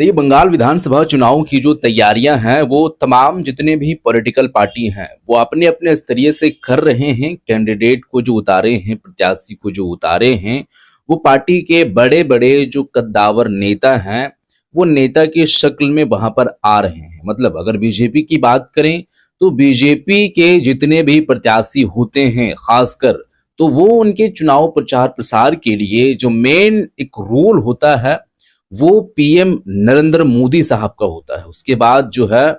देखिए, बंगाल विधानसभा चुनाव की जो तैयारियां हैं वो तमाम जितने भी पॉलिटिकल पार्टी हैं वो अपने अपने स्तरीय से कर रहे हैं। कैंडिडेट को जो उतारे हैं, प्रत्याशी को जो उतारे हैं, वो पार्टी के बड़े बड़े जो कद्दावर नेता हैं वो नेता की शक्ल में वहां पर आ रहे हैं। मतलब अगर बीजेपी की बात करें तो बीजेपी के जितने भी प्रत्याशी होते हैं खासकर, तो वो उनके चुनाव प्रचार प्रसार के लिए जो मेन एक रोल होता है वो पीएम नरेंद्र मोदी साहब का होता है। उसके बाद जो है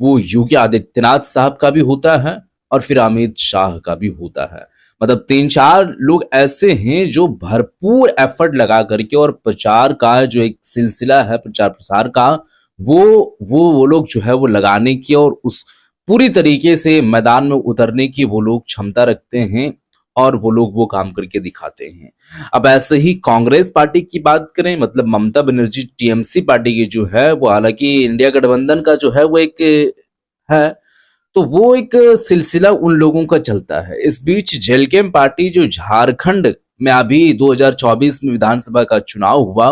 वो योगी आदित्यनाथ साहब का भी होता है और फिर अमित शाह का भी होता है। मतलब 3-4 लोग ऐसे हैं जो भरपूर एफर्ट लगा करके और प्रचार का जो एक सिलसिला है प्रचार प्रसार का वो लोग जो है वो लगाने की और उस पूरी तरीके से मैदान में उतरने की वो लोग क्षमता रखते हैं और वो लोग वो काम करके दिखाते हैं। अब ऐसे ही कांग्रेस पार्टी की बात करें, मतलब ममता बनर्जी टीएमसी पार्टी की जो है वो, हालांकि इंडिया गठबंधन का जो है वो एक है, तो वो एक सिलसिला उन लोगों का चलता है। इस बीच जेलकेम पार्टी जो झारखंड में अभी 2024 में विधानसभा का चुनाव हुआ,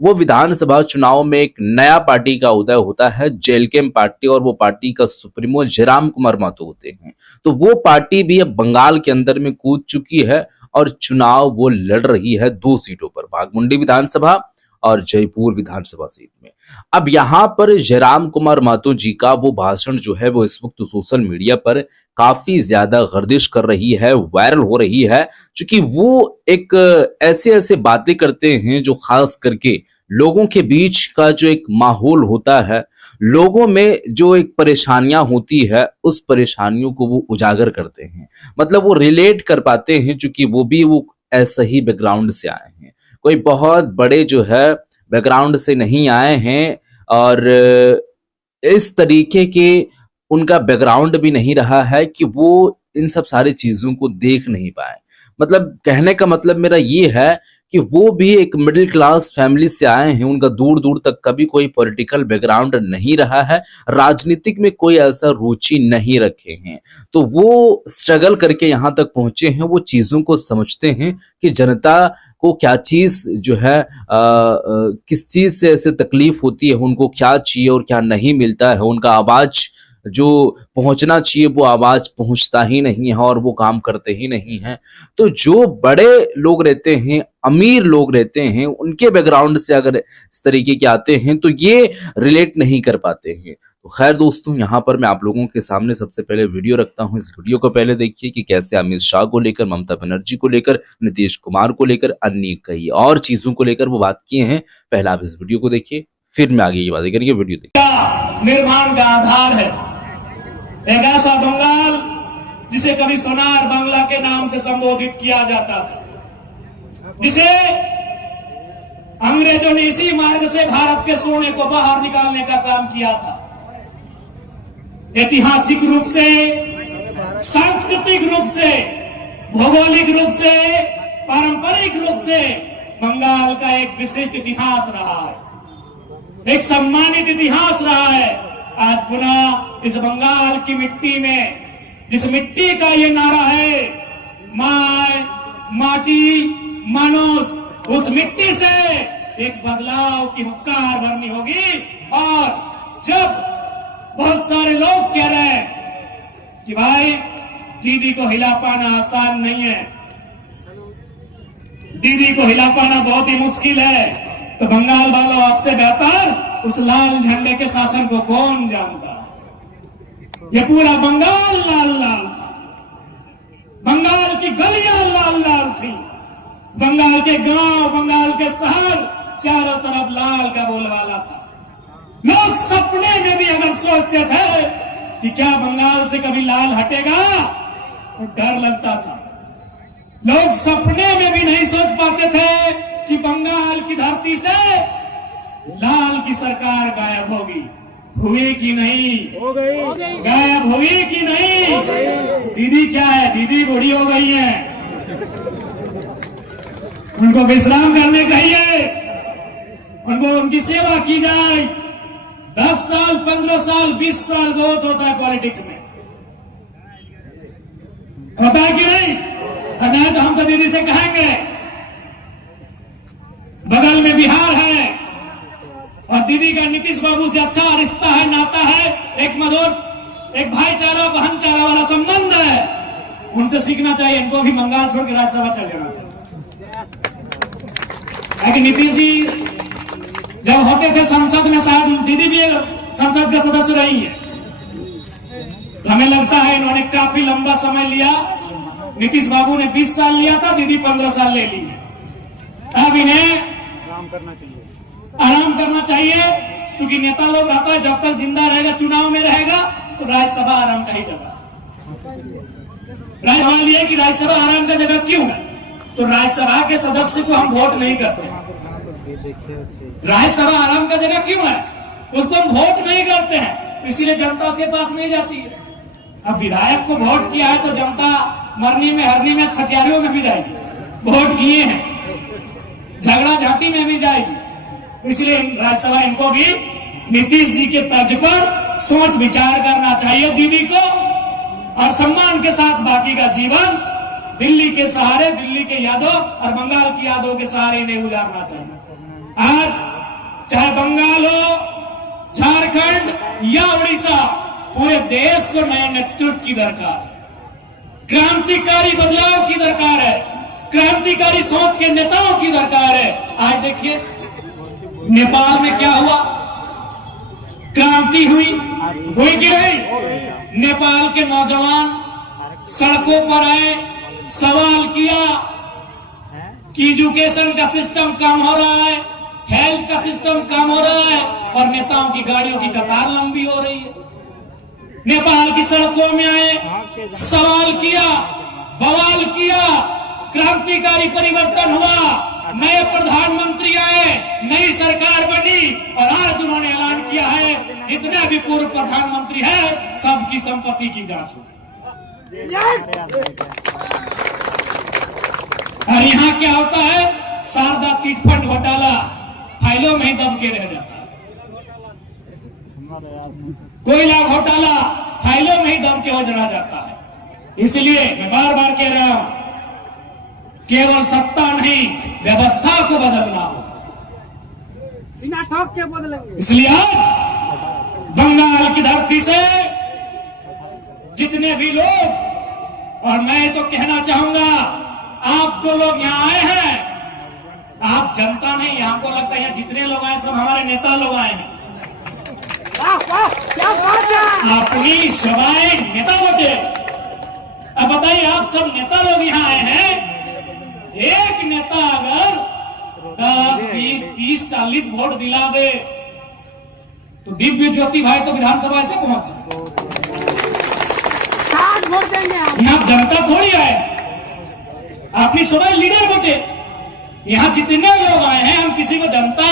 वो विधानसभा चुनाव में एक नया पार्टी का उदय होता है, जेलकेम पार्टी, और वो पार्टी का सुप्रीमो जयराम कुमार महतो होते हैं। तो वो पार्टी भी अब बंगाल के अंदर में कूद चुकी है और चुनाव वो लड़ रही है 2 सीटों पर, बाघमुंडी विधानसभा और जयपुर विधानसभा सीट में। अब यहां पर जयराम कुमार महतो जी का वो भाषण जो है वो इस वक्त सोशल मीडिया पर काफी ज्यादा गर्दिश कर रही है, वायरल हो रही है, क्योंकि वो एक ऐसे ऐसे बातें करते हैं जो खास करके लोगों के बीच का जो एक माहौल होता है, लोगों में जो एक परेशानियां होती है, उस परेशानियों को वो उजागर करते हैं। मतलब वो रिलेट कर पाते हैं, क्योंकि वो ऐसा ही बैकग्राउंड से आए हैं, कोई बहुत बड़े जो है बैकग्राउंड से नहीं आए हैं और इस तरीके के उनका बैकग्राउंड भी नहीं रहा है कि वो इन सब सारी चीजों को देख नहीं पाए। मतलब कहने का मतलब मेरा ये है कि वो भी एक मिडिल क्लास फैमिली से आए हैं, उनका दूर दूर तक कभी कोई पॉलिटिकल बैकग्राउंड नहीं रहा है, राजनीतिक में कोई ऐसा रुचि नहीं रखे हैं, तो वो स्ट्रगल करके यहाँ तक पहुंचे हैं। वो चीजों को समझते हैं कि जनता को क्या चीज जो है किस चीज से ऐसे तकलीफ होती है, उनको क्या चाहिए और क्या नहीं मिलता है, उनका आवाज जो पहुंचना चाहिए वो आवाज पहुंचता ही नहीं है और वो काम करते ही नहीं है। तो जो बड़े लोग रहते हैं, अमीर लोग रहते हैं, उनके बैकग्राउंड से अगर इस तरीके के आते हैं तो ये रिलेट नहीं कर पाते हैं। तो खैर दोस्तों, यहाँ पर मैं आप लोगों के सामने सबसे पहले वीडियो रखता हूँ। इस वीडियो को पहले देखिए कि कैसे अमित शाह को लेकर, ममता बनर्जी को लेकर, नीतीश कुमार को लेकर, अन्य कई और चीजों को लेकर वो बात किए हैं। पहले आप इस वीडियो को देखिए, फिर मैं आगे ये बातें करेंगे। वीडियो देखिए। निर्माण का आधार है एक ऐसा बंगाल जिसे कभी सोनार बांग्ला के नाम से संबोधित किया जाता था, जिसे अंग्रेजों ने इसी मार्ग से भारत के सोने को बाहर निकालने का काम किया था। ऐतिहासिक रूप से, सांस्कृतिक रूप से, भौगोलिक रूप से, पारंपरिक रूप से बंगाल का एक विशिष्ट इतिहास रहा है, एक सम्मानित इतिहास रहा है। आज पुनः इस बंगाल की मिट्टी में, जिस मिट्टी का ये नारा है, माय माटी मानुस, उस मिट्टी से एक बदलाव की हुक्कार भरनी होगी। और जब बहुत सारे लोग कह रहे हैं कि भाई दीदी को हिला पाना आसान नहीं है, दीदी को हिला पाना बहुत ही मुश्किल है, तो बंगाल वालों आपसे बेहतर उस लाल झंडे के शासन को कौन जानता? ये पूरा बंगाल लाल लाल था, बंगाल की गलियां लाल लाल थी, बंगाल के गांव, बंगाल के शहर चारों तरफ लाल का बोलबाला था। लोग सपने में भी अगर सोचते थे कि क्या बंगाल से कभी लाल हटेगा, तो डर लगता था। लोग सपने में भी नहीं सोच पाते थे कि बंगाल की धरती से लाल की सरकार गायब होगी। हुई कि नहीं? हो गई। गायब हुई कि नहीं? दीदी क्या है, दीदी बूढ़ी हो गई है, उनको विश्राम करने कहिए, उनको उनकी सेवा की जाए। 10 साल, 15 साल, 20 साल बहुत होता है पॉलिटिक्स में, होता है कि नहीं? नहीं तो हम तो दीदी से कहेंगे। बगल में बिहार है, और दीदी का नीतीश बाबू से अच्छा रिश्ता है, नाता है, एक मधुर, एक भाईचारा, बहनचारा वाला संबंध है। उनसे सीखना चाहिए। इनको भी बंगाल छोड़ के राज्यसभा चल जाना चाहिए। नीतीश जी जब होते थे संसद में, शायद दीदी भी संसद का सदस्य रही है, तो हमें लगता है इन्होंने काफी लंबा समय लिया। नीतीश बाबू ने 20 साल लिया था, दीदी 15 साल ले ली है। अब इन्हें आराम करना चाहिए, क्योंकि नेता लोग रहता है जब तक जिंदा रहेगा, चुनाव में रहेगा, तो राज्यसभा आराम का ही जगह। राज्यसभा लिए कि राज्यसभा आराम का जगह क्यों है? तो राज्यसभा के सदस्य को हम वोट नहीं करते हैं। राज्यसभा आराम का जगह क्यों है? उसको हम वोट नहीं करते हैं, इसीलिए जनता उसके पास नहीं जाती है। अब विधायक को वोट किया है तो जनता मरनी में, हरनी में, छतियारियों में भी जाएगी। वोट किए हैं, झगड़ा झाटी में भी जाएगी। तो इसलिए राज्यसभा इनको भी नीतीश जी के तर्ज पर सोच विचार करना चाहिए दीदी को, और सम्मान के साथ बाकी का जीवन दिल्ली के सहारे, दिल्ली के यादों और बंगाल की यादों के सहारे इन्हें गुजारना चाहिए। आज चाहे बंगाल हो, झारखंड या उड़ीसा, पूरे देश को नए नेतृत्व की दरकार है, क्रांतिकारी बदलाव की दरकार है, क्रांतिकारी सोच के नेताओं की दरकार है। आज देखिए नेपाल में क्या हुआ, क्रांति हुई कि नहीं? नेपाल के नौजवान सड़कों पर आए, सवाल किया कि एजुकेशन का सिस्टम कम हो रहा है, हेल्थ का सिस्टम कम हो रहा है, और नेताओं की गाड़ियों की कतार लंबी हो रही है। नेपाल की सड़कों में आए, सवाल किया, बवाल किया, क्रांतिकारी परिवर्तन हुआ, नए प्रधानमंत्री आए, नई सरकार बनी, और आज उन्होंने ऐलान किया है जितने भी पूर्व प्रधानमंत्री हैं सबकी संपत्ति की जांच हो। और यहाँ क्या होता है? शारदा चिटफंड घोटाला फाइलों में ही दब के रह जाता है, कोयला घोटाला फाइलों में ही दब के हो रह जाता है। इसलिए मैं बार बार कह रहा हूं, केवल सत्ता नहीं, व्यवस्था को बदलना हो। इसलिए आज बंगाल की धरती से जितने भी लोग, और मैं तो कहना चाहूंगा, आप जो लोग यहाँ आए हैं, आप जनता नहीं, हमको लगता है यहाँ जितने लोग आए सब हमारे नेता लोग आए हैं। अपनी सभाएं नेता वोटे। अब बताइए, आप सब नेता लोग यहाँ आए हैं, एक नेता अगर 10, 20, 30, 40 वोट दिला दे तो दिव्य ज्योति भाई तो विधानसभा से पहुंच जाए। यहाँ जनता थोड़ी आए, अपनी सभा लीडर वोटे। यहाँ जितने लोग आए हैं, हम किसी को जनता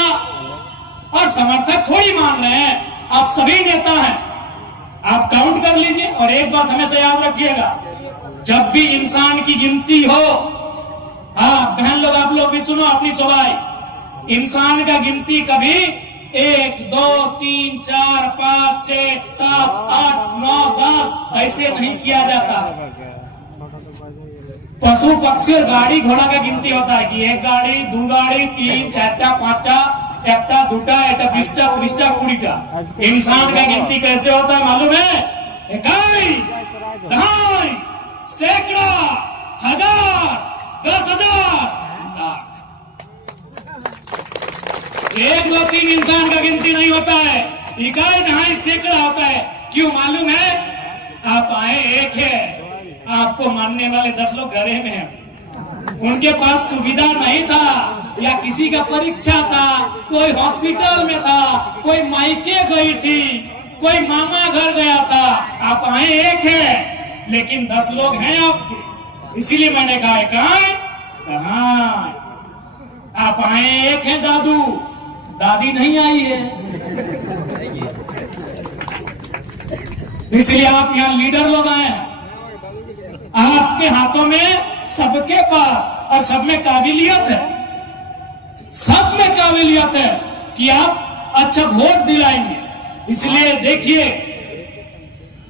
और समर्थक थोड़ी मान रहे हैं, आप सभी नेता हैं। आप काउंट कर लीजिए। और एक बात हमेशा याद रखिएगा, जब भी इंसान की गिनती हो, हाँ बहन लोग, आप लोग भी सुनो अपनी सवाई, इंसान का गिनती कभी 1, 2, 3, 4, 5, 6, 7, 8, 9, 10 ऐसे नहीं किया जाता। पशु पक्षी और गाड़ी घोड़ा का गिनती होता है कि 1 गाड़ी, 2 गाड़ी, 3, 4, 5, 1, 2, 20, 30, 40। इंसान का गिनती कैसे होता है मालूम है? 1, 2, सैकड़ा, 1000, 10,000, लाख। 1, 2, 3 इंसान का गिनती नहीं होता है, 1, 2 सैकड़ा होता है। क्यों मालूम है? आप आए एक है, आपको मानने वाले 10 लोग घरे में हैं। उनके पास सुविधा नहीं था, या किसी का परीक्षा था, कोई हॉस्पिटल में था, कोई मायके गई थी, कोई मामा घर गया था। आप आए एक है, लेकिन 10 लोग हैं आपके। इसीलिए मैंने कहा आप आए एक है, दादू दादी नहीं आई है। इसलिए आप यहाँ लीडर लोग आए हैं। आपके हाथों में, सबके पास, और सब में काबिलियत है, सब में काबिलियत है कि आप अच्छा वोट दिलाएंगे। इसलिए देखिए,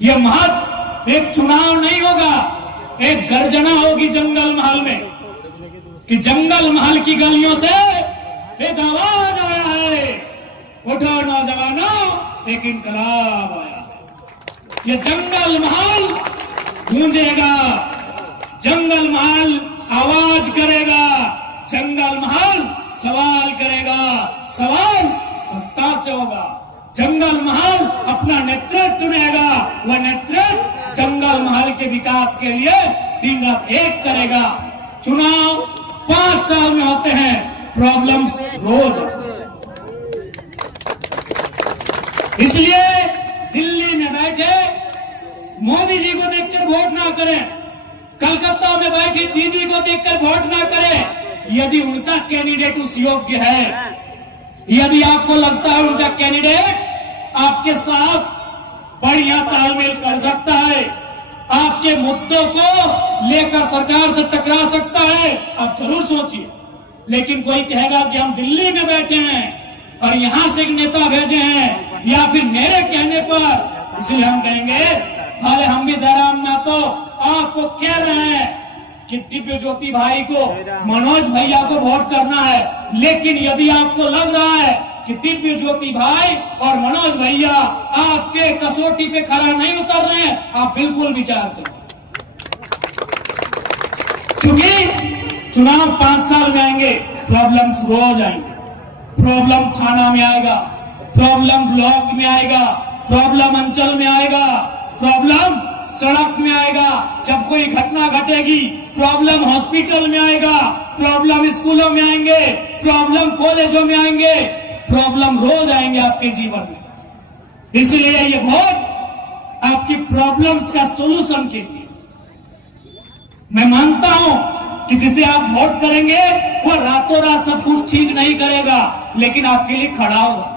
ये महज एक चुनाव नहीं होगा, एक गर्जना होगी जंगल महल में, कि जंगल महल की गलियों से एक आवाज आया है, उठो नौजवानों, एक इनकलाब आया। ये जंगल महल गूंजेगा, जंगल महल आवाज करेगा, जंगल महल सवाल करेगा, सवाल सत्ता से होगा। जंगल महल अपना नेतृत्व चुनेगा, वह नेतृत्व जंगल महल के विकास के लिए दिन रात एक करेगा। चुनाव 5 साल में होते हैं, प्रॉब्लम्स रोज आते हैं। इसलिए दिल्ली में बैठे मोदी जी को देखकर वोट ना करें, कलकत्ता में बैठी दीदी को देखकर वोट ना करें। यदि उनका कैंडिडेट उस योग्य है, यदि आपको लगता है उनका कैंडिडेट आपके साथ बढ़िया तालमेल कर सकता है, आपके मुद्दों को लेकर सरकार से टकरा सकता है, आप जरूर सोचिए। लेकिन कोई कहेगा कि हम दिल्ली में बैठे हैं और यहां से एक नेता भेजे हैं, या फिर मेरे कहने पर, इसलिए हम कहेंगे भले हम भी जयराम महतो आपको कह रहे हैं कि दिव्य ज्योति भाई को, मनोज भैया को वोट करना है। लेकिन यदि आपको लग रहा है कि दिव्य ज्योति भाई और मनोज भैया आपके कसौटी पे खरा नहीं उतर रहे हैं, आप बिल्कुल विचार करें। क्योंकि चुनाव 5 साल में आएंगे, प्रॉब्लम्स रोज आएंगे। प्रॉब्लम थाना में आएगा, प्रॉब्लम ब्लॉक में आएगा, प्रॉब्लम अंचल में आएगा, प्रॉब्लम सड़क में आएगा, जब कोई घटना घटेगी प्रॉब्लम हॉस्पिटल में आएगा, प्रॉब्लम स्कूलों में आएंगे, प्रॉब्लम कॉलेजों में आएंगे, प्रॉब्लम रोज आएंगे आपके जीवन में। इसलिए ये वोट आपकी प्रॉब्लम्स का सॉल्यूशन के लिए। मैं मानता हूं कि जिसे आप वोट करेंगे वो रातों रात सब कुछ ठीक नहीं करेगा, लेकिन आपके लिए खड़ा होगा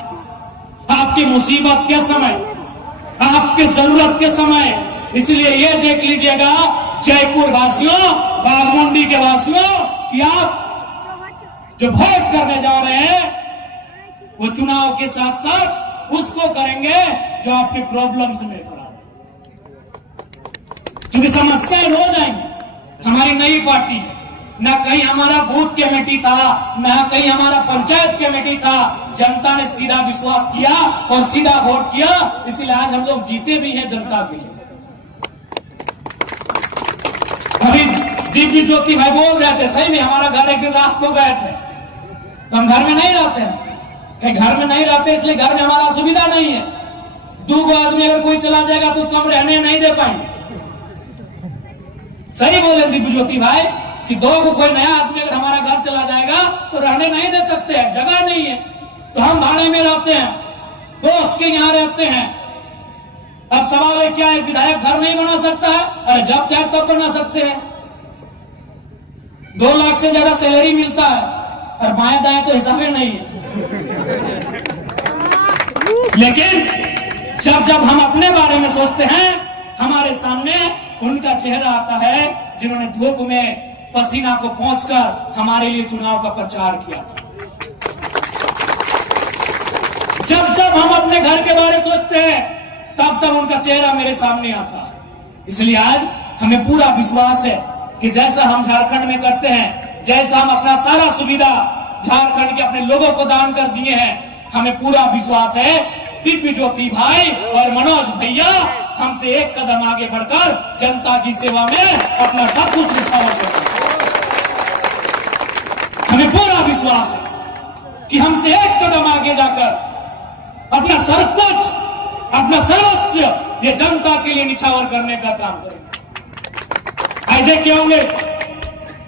आपकी मुसीबत के समय, आपके जरूरत के समय। इसलिए ये देख लीजिएगा जयपुर वासियों, बाघमुंडी के वासियों, कि आप जो वोट करने जा रहे हैं वो चुनाव के साथ साथ उसको करेंगे जो आपके प्रॉब्लम्स में खड़ा है। क्योंकि समस्याएं रोज आएंगी। हमारी नई पार्टी है, ना कहीं हमारा बूथ कमेटी था, ना कहीं हमारा पंचायत कमेटी था। जनता ने सीधा विश्वास किया और सीधा वोट किया, इसलिए आज हम लोग जीते भी हैं जनता के लिए। अभी दिव्य ज्योति भाई बोल रहे थे, सही में हमारा घर एक दिन रात को गए थे, तो हम घर में नहीं रहते हैं। घर में नहीं रहते इसलिए घर में हमारा सुविधा नहीं है। 2 आदमी अगर कोई चला जाएगा तो उसको हम रहने नहीं दे पाएंगे। सही बोले दिव्य ज्योति भाई कि 2 को कोई नया आदमी अगर हमारा घर चला जाएगा तो रहने नहीं दे सकते हैं, जगह नहीं है, तो हम भाड़े में रहते हैं, दोस्त के यहाँ रहते हैं। अब सवाल है क्या है, विधायक घर नहीं बना सकता है? अरे जब चाहे तब बना सकते हैं। 2 लाख से ज्यादा सैलरी मिलता है और बाएं दाएं तो हिसाब ही नहीं है। लेकिन जब हम अपने बारे में सोचते हैं, हमारे सामने उनका चेहरा आता है जिन्होंने धूप में पसीना को पोंछकर हमारे लिए चुनाव का प्रचार किया था। जब हम अपने घर के बारे में सोचते हैं, तब उनका चेहरा मेरे सामने आता है। इसलिए आज हमें पूरा विश्वास है कि जैसा हम झारखंड में करते हैं, जैसा हम अपना सारा सुविधा झारखंड के अपने लोगों को दान कर दिए हैं, हमें पूरा विश्वास है दिव्य ज्योति भाई और मनोज भैया हमसे एक कदम आगे बढ़कर जनता की सेवा में अपना सब कुछ निछावर करेंगे। हमें पूरा विश्वास है कि हमसे एक कदम आगे जाकर अपना सब कुछ, अपना सर्वस्व ये जनता के लिए निछावर करने का काम करेंगे। आए देख क्या होंगे,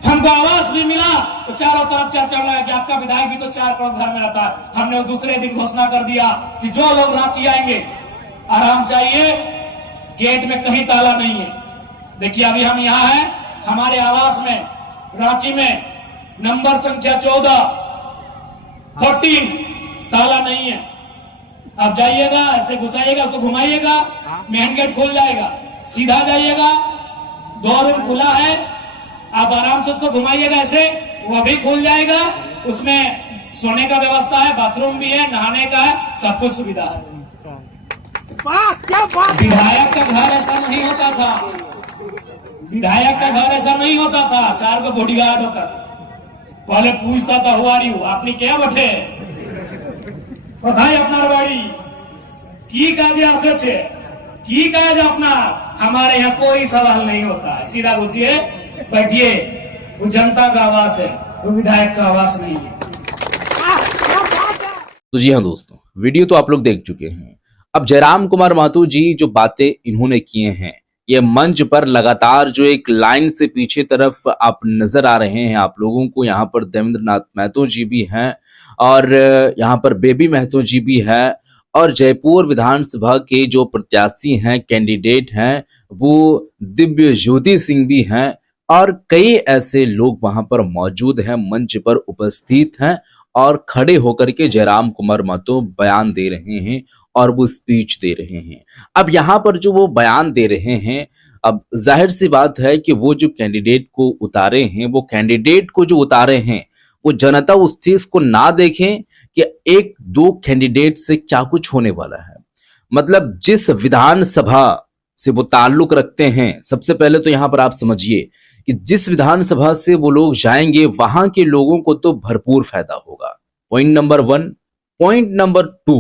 हमको आवास भी मिला तो चारों तरफ चर्चा लगा कि आपका विधायक भी तो 4 करोड़ घर में रहता है। हमने वो दूसरे दिन घोषणा कर दिया कि जो लोग रांची आएंगे आराम से आइए, गेट में कहीं ताला नहीं है। देखिए अभी हम यहाँ हैं, हमारे आवास में रांची में नंबर संख्या 14 ताला नहीं है। आप जाइएगा, ऐसे घुसाइएगा, उसको घुमाइएगा, मेन गेट खुल जाएगा, सीधा जाइएगा, 2 रूम खुला है, आप आराम से उसको घुमाइएगा, ऐसे वो भी खुल जाएगा। उसमें सोने का व्यवस्था है, बाथरूम भी है, नहाने का है, सब कुछ सुविधा है। विधायक का घर ऐसा नहीं होता था, विधायक का घर ऐसा नहीं होता था। 4 को बॉडीगार्ड होता था, पहले पूछता था हुआ रही हो, आपने क्या बैठे, কোথায় আপনার বাড়ি, কি কাজে আসেছে, কি কাজ আপনার? हमारे यहाँ कोई सवाल नहीं होता है, सीधा घुसिए बैठिए। वो जनता का आवाज है, वो विधायक का आवाज नहीं है। तो जी हाँ दोस्तों, वीडियो तो आप लोग देख चुके हैं। अब जयराम कुमार महतो जी जो बातें इन्होंने किए हैं, ये मंच पर लगातार जो एक लाइन से पीछे तरफ आप नजर आ रहे हैं आप लोगों को, यहाँ पर देवेंद्र नाथ महतो जी भी हैं और यहाँ पर बेबी महतो जी भी हैं और जयपुर विधानसभा के जो प्रत्याशी हैं, कैंडिडेट हैं, वो दिव्य ज्योति सिंह भी हैं और कई ऐसे लोग वहां पर मौजूद हैं, मंच पर उपस्थित हैं और खड़े होकर के जयराम कुमार महतो बयान दे रहे हैं और वो स्पीच दे रहे हैं। अब यहाँ पर जो वो बयान दे रहे हैं, अब जाहिर सी बात है कि वो जो कैंडिडेट को उतारे हैं, वो कैंडिडेट को जो उतारे हैं, वो जनता उस चीज को ना देखें कि एक दो कैंडिडेट से क्या कुछ होने वाला है। मतलब जिस विधानसभा से वो ताल्लुक रखते हैं, सबसे पहले तो यहां पर आप समझिए कि जिस विधानसभा से वो लोग जाएंगे वहां के लोगों को तो भरपूर फायदा होगा। Point number 1। पॉइंट नंबर 2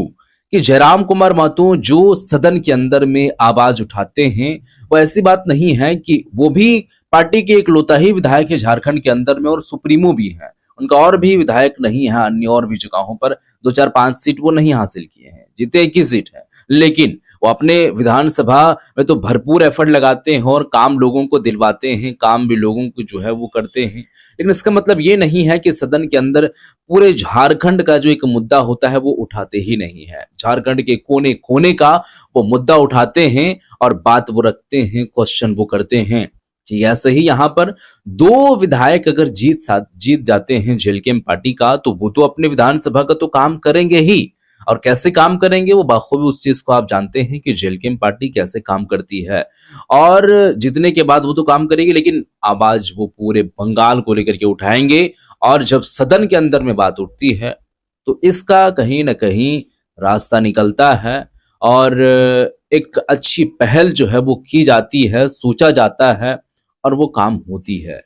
कि जयराम कुमार महतो जो सदन के अंदर में आवाज उठाते हैं, वो ऐसी बात नहीं है कि वो भी पार्टी के इकलौता ही विधायक है झारखंड के अंदर में और सुप्रीमो भी है, उनका और भी विधायक नहीं है, अन्य और भी जगहों पर 2-4-5 सीट वो नहीं हासिल किए हैं, जीते एक ही सीट है, लेकिन वो अपने विधानसभा में तो भरपूर एफर्ट लगाते हैं और काम लोगों को दिलवाते हैं, काम भी लोगों को जो है वो करते हैं। लेकिन इसका मतलब ये नहीं है कि सदन के अंदर पूरे झारखंड का जो एक मुद्दा होता है वो उठाते ही नहीं है। झारखंड के कोने कोने का वो मुद्दा उठाते हैं और बात वो रखते हैं, क्वेश्चन वो करते हैं। ऐसे ही यहाँ पर 2 विधायक अगर जीत जाते हैं जेलकेम पार्टी का, तो वो तो अपने विधानसभा का तो काम करेंगे ही, और कैसे काम करेंगे वो बाखूबी उस चीज को आप जानते हैं कि जेलकेम पार्टी कैसे काम करती है। और जीतने के बाद वो तो काम करेगी, लेकिन आवाज वो पूरे बंगाल को लेकर के उठाएंगे और जब सदन के अंदर में बात उठती है तो इसका कहीं ना कहीं रास्ता निकलता है और एक अच्छी पहल जो है वो की जाती है, सोचा जाता है और वो काम होती है।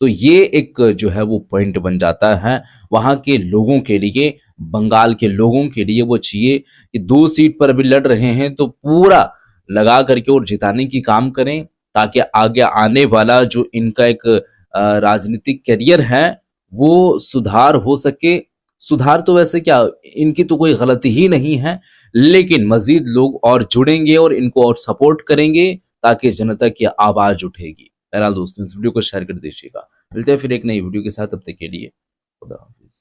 तो ये एक जो है वो पॉइंट बन जाता है वहां के लोगों के लिए, बंगाल के लोगों के लिए। वो चाहिए कि 2 सीट पर अभी लड़ रहे हैं तो पूरा लगा करके और जिताने की काम करें, ताकि आगे आने वाला जो इनका एक राजनीतिक करियर है वो सुधार हो सके। सुधार तो वैसे क्या, इनकी तो कोई गलती ही नहीं है, लेकिन मजीद लोग और जुड़ेंगे और इनको और सपोर्ट करेंगे ताकि जनता की आवाज उठेगी। बहरहाल दोस्तों, इस वीडियो को शेयर कर दीजिएगा। मिलते हैं फिर एक नई वीडियो के साथ, तब तक के लिए खुदा हाफिज।